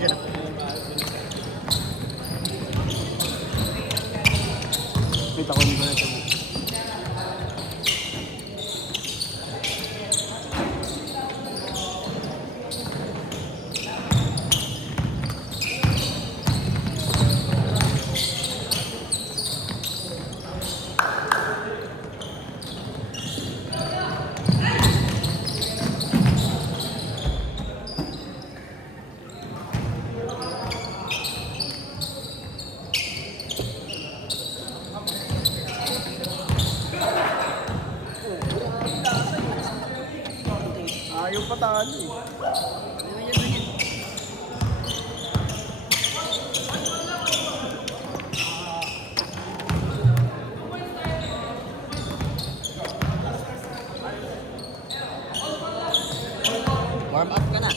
siya na. May takon ko na ito. Ayaw patalo eh. Warm up ka na.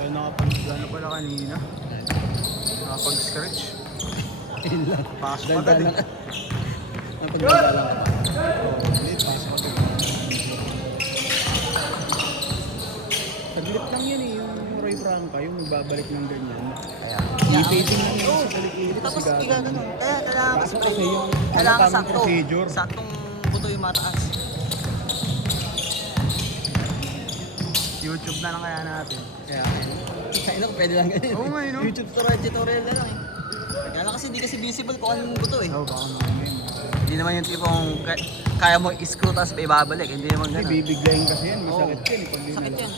Nakapag-gano pala kanina. Nakapag-scratch. Pasok agad eh. Napagdala lang ka. Hindi, pasok agad. Saglit lang yan eh, yung Roy Branca, yung magbabalik ng ganyan. Kaya. I-fading lang yun sa paligid. Tapos igaganon. Kaya kailangan Kaso spray. kasi yung Kailangan tamang sakto. procedure. Saktong buto yung mataas. YouTube na lang kaya natin. Kaya kailangan pwede lang ganyan. Oo nga, no? YouTube tutorial na lang eh. Kaya lang kasi hindi kasi visible kung anong buto eh. Oo, baka naman. Hindi naman yung tipong kaya mo i-screw tapos ibabalik. Hindi naman Hindi, ganun. bibiglayin kasi yan. Masakit Oo. yan. Pag di Sakit nalak. yan.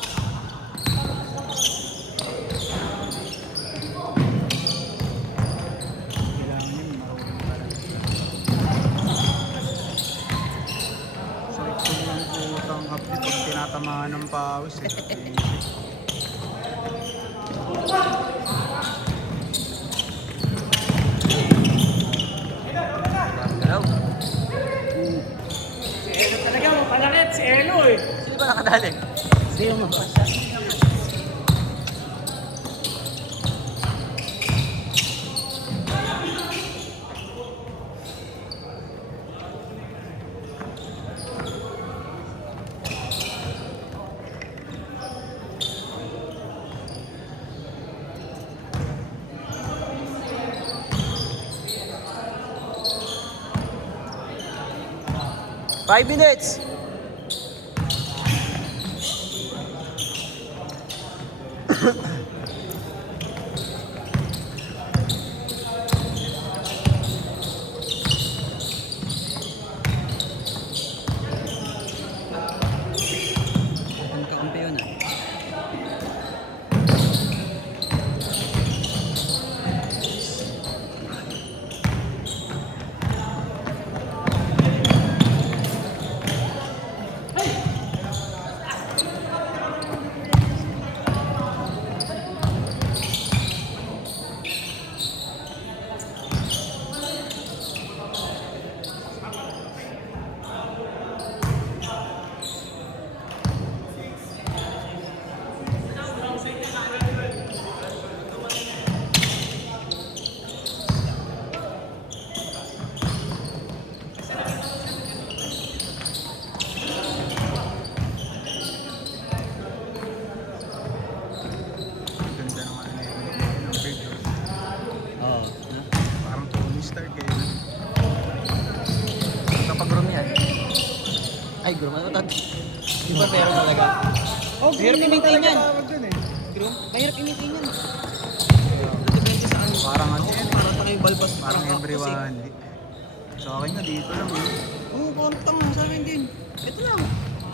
Kailangan yun, marunong pala. Sakit ko lang po utang kapit pag tinatamaan ng pawis eh. Galaw. Talaga mo, panakit si Elo eh. Sino ba nakadali? Sino mo? 5 minutes. Ang kakampi yun ah. Ganda naman na yun. Ng video. Oo. Parang Tony Stark eh. Kapag groom yan. Ay, groom. Ano ito? Di ba pero talaga? Oh, Mahirap i-maintain yan. tawag dun eh. Groom? Mahirap i-maintain yan. Depende sa ano. Parang ano yan eh. Parang tayo balbas. Parang everyone. Sa akin na dito lang eh. Oo, parang tama sa akin din. Ito lang.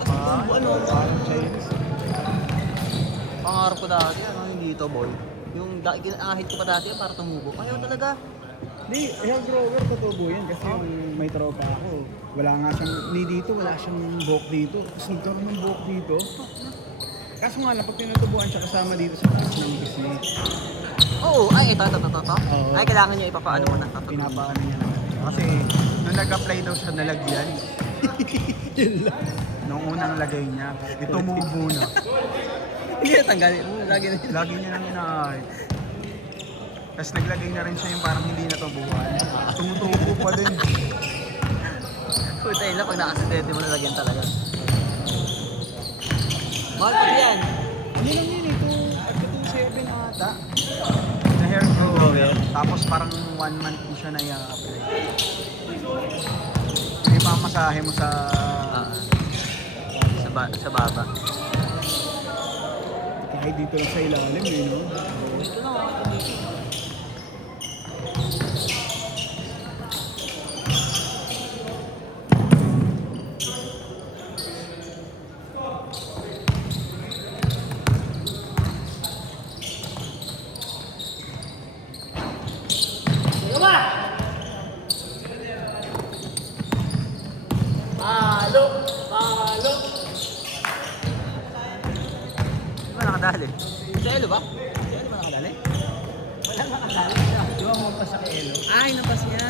Ah, Ano? parang Chinese. Pangarap ko dati, ano yung dito, boy. Yung ginahit ko pa dati para tumubo. Ayaw talaga. Hindi, hair grower totoo yan kasi yung may tropa ako. Wala nga siyang, hindi dito, wala siyang buhok dito. Tapos nagkaroon ng buhok dito. Kaso nga lang, pag tinutubuan siya kasama dito sa taas ng business. Oo, ay, ito. Oo. Ay, kailangan niya ipapaano mo na. Pinapaano niya naman. Kasi nung nag-apply daw siya, nalagyan. Yun lang. Nung unang lagay niya, tumubo na. Hindi na tanggalin. Lagi niya nang inaahit. Tapos naglagay na rin siya yung parang hindi natubuhan. Tumutubo pa din. Puta yun lang, pag nakasidente mo nalagyan talaga. Mahal pa yan. Ano lang yun ito? 2.7 ata. Na hair grower. Tapos parang 1 month mo siya na i-apply. Ipamasahe mo sa... Sa baba. Kahit dito lang sa ilalim eh, no? Ito lang ako. Palo! Palo! Di ba nakadali? Sa elo ba? Sa elo ba nakadali? Wala nakadali. Di ba mo pa sa elo? Ay, napas niya.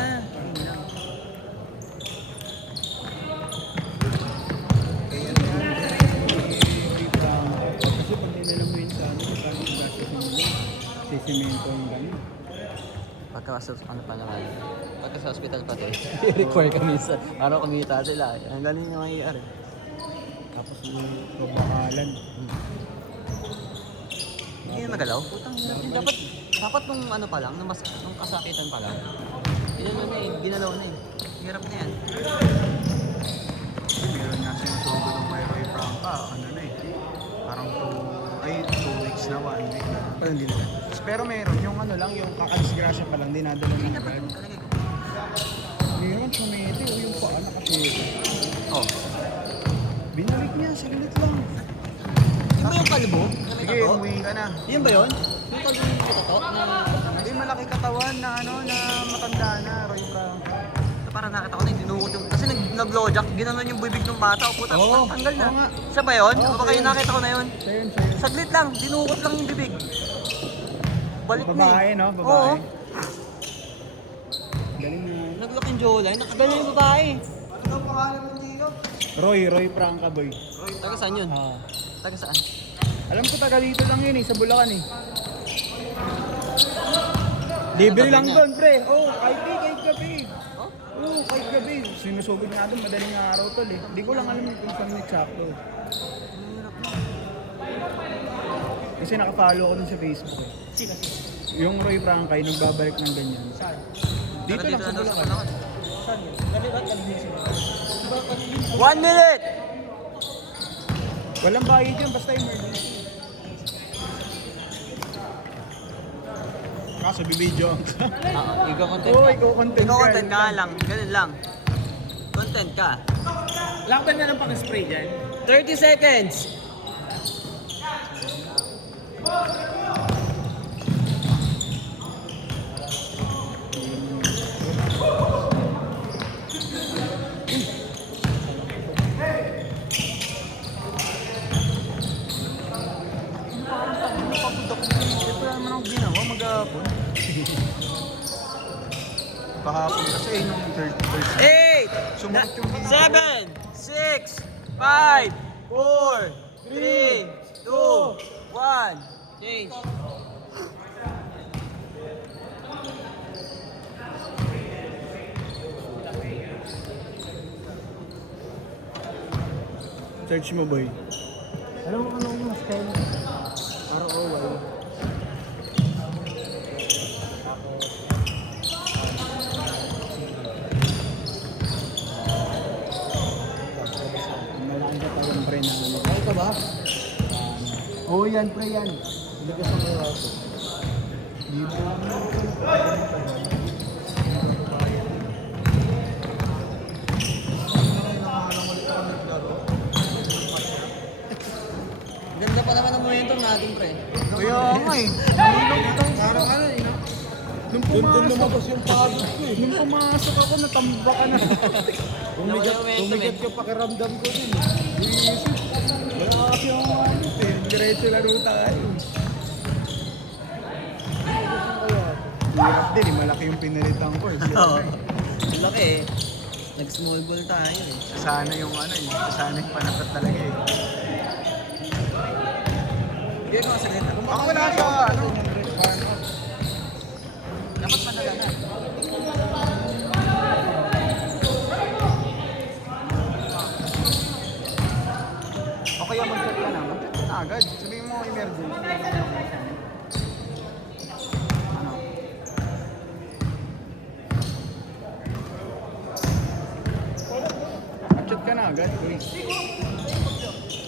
Kaya ano yan? Kasi pag nilalam mo yun sa ano, parang gastos mo yun. Sisimento yung gano'n. Pagka ano pa naman. Pagka sa hospital pati. I-require kami sa araw kumita sila. Ang galing yung nangyayari. Tapos yung pabakalan. Hindi na magalaw. Putang hirap din. Dapat nung ano pa lang, nung kasakitan pa lang. Ginalaw na eh. Ginalaw na eh. Hirap na yan. Meron nga sinusugo ng may Roy Franca. Ano na eh. Parang 2 weeks na, 1 week na. Parang hindi na. Pero meron yung ano lang, yung kakadisgrasya pa lang, dinadala ng brand. Hindi naman sumiti o yung paa nakasiti. Oh. Binalik niya, saglit lang. Yun ba yung kalbo? Na may Sige, tato? umuwi ka na. Yun ba yun? Yung kalbo yung may tato? Na... Hindi, malaki katawan na ano, na matanda na, Roy Franca. So, parang nakita ko na yung dinukot yung... Kasi nag-blowjack, ginanon yung bibig ng bata. O puta, Oo, tanggal na. oo nga. Siya ba yun? Oo, O baka siya yung yun. nakita ko na yun? Siya yun, siya yun. Saglit lang, dinukot lang yung bibig. Balik na Babae, eh. no? Oo. Babae. Galing na. Nag-lock yung jawline, nakaganyan yung babae. Ano ang pangalan mo dito? Roy Franca boy. Taga saan yun? Ah. Taga saan? Alam ko taga dito lang yun eh, sa Bulacan eh. Libre Ano lang niya? doon, pre. Oh, kahit gabi. Oh? Oo, kahit gabi. Sinusugod nga doon, madaling araw tol eh. Hindi ko lang alam kung saan eksakto. Kasi nakafollow ako dun sa Facebook eh. Yung Roy Franca, yung nagbabalik ng ganyan. Dito Taga lang sa daw Bulacan. Saan yun? Kalibat, kalinisip. 1 minute! Walang bayad yun, basta emergency. Kaso bibidyo. Ikaw content Oo, ka. ikaw content Ikaw ka. content ka lang, ganun lang. Content ka. Lakban na lang pang-spray dyan. 30 seconds! Ito naman ang ginawa, maghapon. Kahapon kasi nung third first. 8, Sumakit yung dito. 7, 6, 5, 4, 3, 2, 1. Change. Search mo boy. Alam mo ano yung style? ROY. Malaan ka pa yung pre na ano. Ay ka ba? Oo yan pre yan. Hindi ka sa mga ako. Hindi mo Ganda pa naman ang momentum natin, pre. Kaya nga eh. Parang ano eh. No? Nung pumasok, yung pagod ko eh. Nung pumasok ako, natamba ka na. Tumigat ka pakiramdam ko din eh. Isip. Wala kasi yung ano eh. Diretso laro tayo. Hirap din eh, malaki yung pinilitan ko eh. Oo. Laki eh. Nag-small ball tayo eh. Sana yung ano eh, sana yung panatat talaga eh. Bigay ko kasi ganito. Ako wala sa ano. Dapat madala na. O kaya mag-chat ka na, mag-chat ka na agad. Sabihin mo emergency. Ano? Mag-chat ka na agad, please.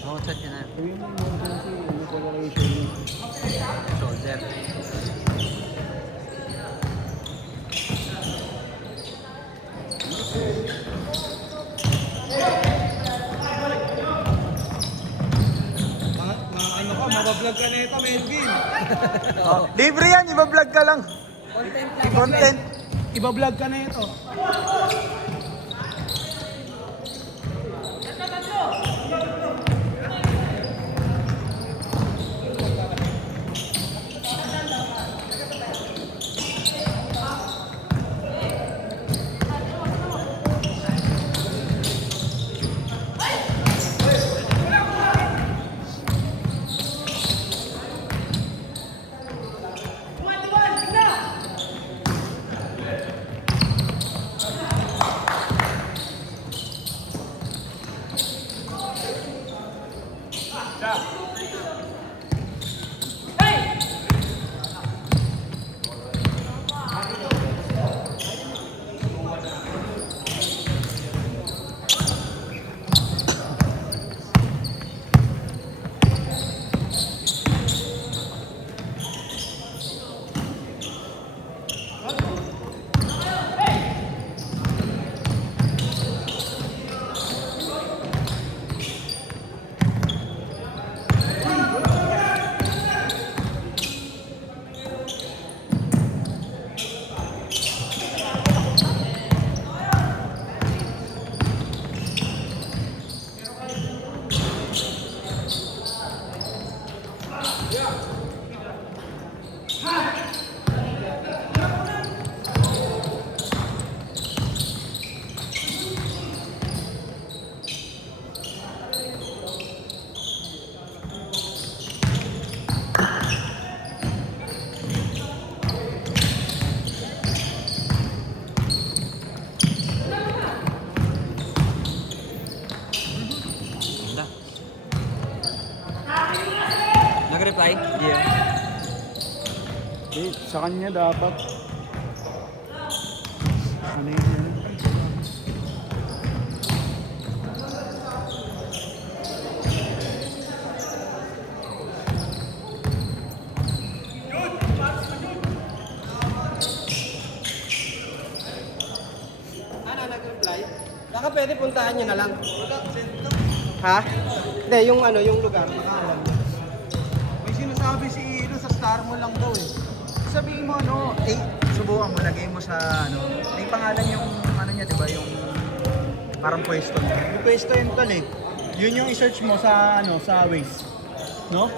Oo, chat ka na. Sabihin mo emergency, hindi ko lang issue. Shoulder. Ano ka, mabablog ka na ito, Melvin. Oh, libre yan, iba-vlog ka lang. Content lang. Content. Iba-vlog ka na ito. Ganda. Nag-reply? Yeah. Eh, sa kanya dapat. Ano yun? Ano, nag-reply? Baka pwede puntahan nyo na lang. Ha? Hindi, yung ano, yung lugar. Makaalam. May sinasabi si Ilo sa star mo lang daw eh. Sabihin mo ano, eh, subukan mo, lagay mo sa ano, may pangalan yung ano niya, di ba, yung parang pwesto niya. Yung pwesto yun tol eh. Yun yung i-search mo sa ano, sa Waze. No?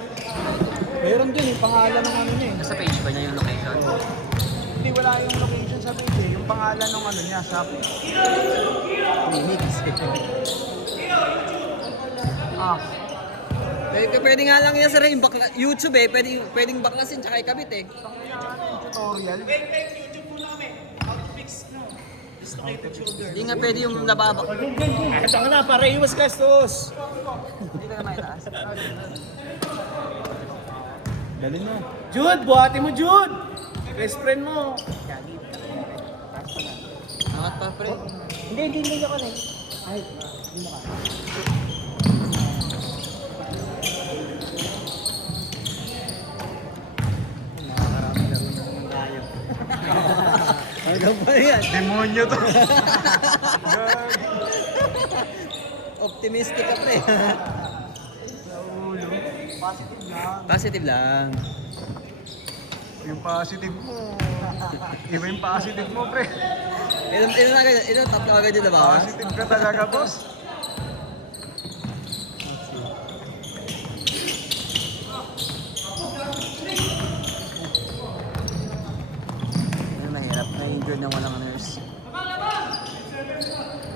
Mayroon din yung pangalan ng ano niya eh. Nasa page ba niya yung location? Hindi, wala yung location sa page eh. Yung pangalan ng ano niya, sa clinics. Ah, Pwede nga lang yan sir, yung YouTube eh. Pwedeng baklasin tsaka ikabit eh. tutorial. Hindi nga pwede yung nababak. Ito nga na, para iwas gastos. Hindi ka na maitaas. Dali na. Jude, buhati mo, Jude. Best friend mo. Angat pa pre. Hindi ako na eh. Ay, hindi mo ka. Nakakarami na rin ng tayo. Hanggang pa yan. Demonyo to. Optimistic ka pre. Sa ulo. Positive lang. Positive lang. Yung positive mo. Iba yung positive mo, pre. Ilan tatlo agad din na ba? Positive ka talaga, boss.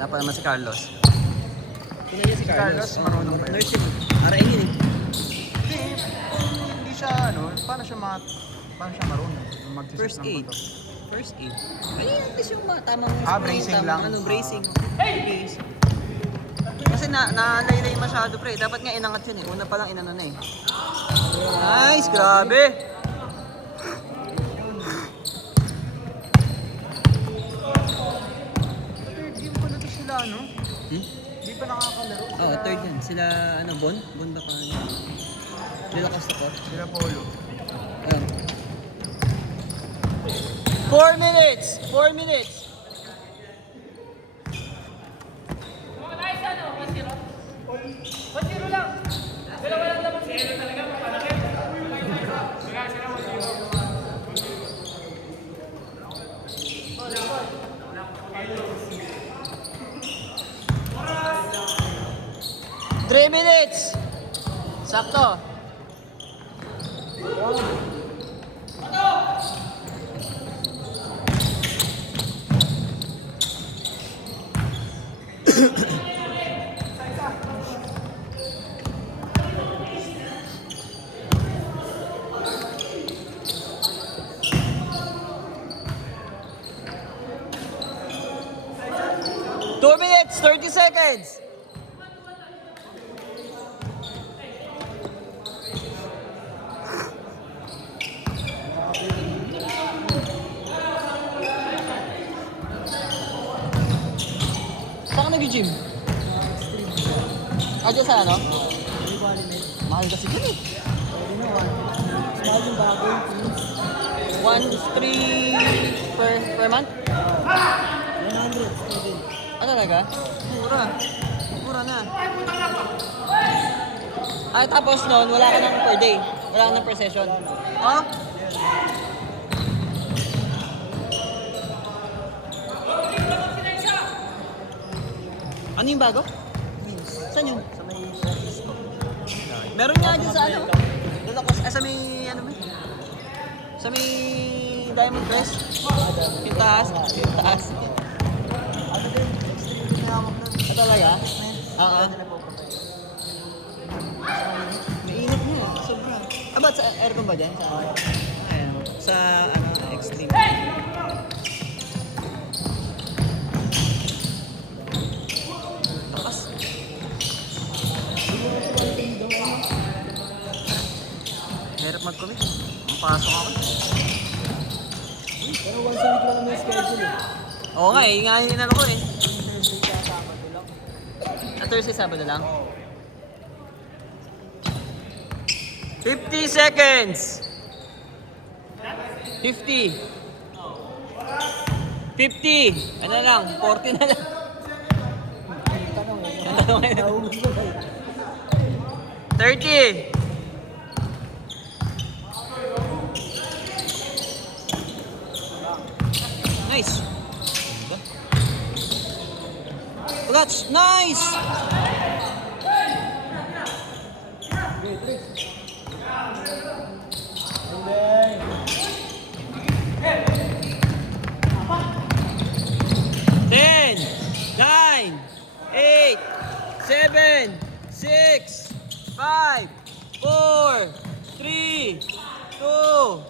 pa naman si Carlos. Sino niya si Carlos, marunong ba yun? Nurse yun. RN yun eh. Hindi, hindi siya paano siya marunong mag-set First ng aid. buto? First aid. Ay, at least yung tamang bracing tamang lang. bracing. Hey! Kasi nalaylay masyado pre. Dapat nga inangat yun eh. Una pa lang inano na eh. Nice, grabe. Third game pa na to sila, no? Hindi pa nakakalaro. Oh, third yun. Sila Bon? Bon ba pa? Sila Costa Sila Polo. 4 minutes! 4 minutes! Three minutes! Sakto! Two minutes, 30 seconds! Saan ka nag-gym? Dyan sa ano? Mahal kasi dyan eh. Small yung bago. 1-3 per month? 100. Ano talaga? Mura. Mura na. Ay, tapos noon, wala ka nang per day. Wala ka nang per session. Oh? Ano yung bago? Saan yun? Sa may practice ko. Meron nga dyan sa ano? Sa may ano ba? Sa may Diamond Crest? Yung taas? Yung taas. Ano din? Extreme din hawak nun. Talaga? Oo. Pwede na po pa tayo. Mainit na eh. Sobra. Ba't sa aircon ba dyan? Sa, ayan. Sa ano, extreme. Lakas. Hirap mag-commit. Mapasok ako. Pero once a week lang naman yung schedule eh. Oo nga eh. Nga yun ano ko eh. Thursday kaya Sabado lang. Thursday, Sabado lang. 50 seconds! 50! 50! Ano lang? 40 na lang. Tanong eh. Tanong eh. Naubos ko tayo. 30! Nice! Clutch! Nice! Ten, 9, 8, 7, 6, 5, 4, 3, 2.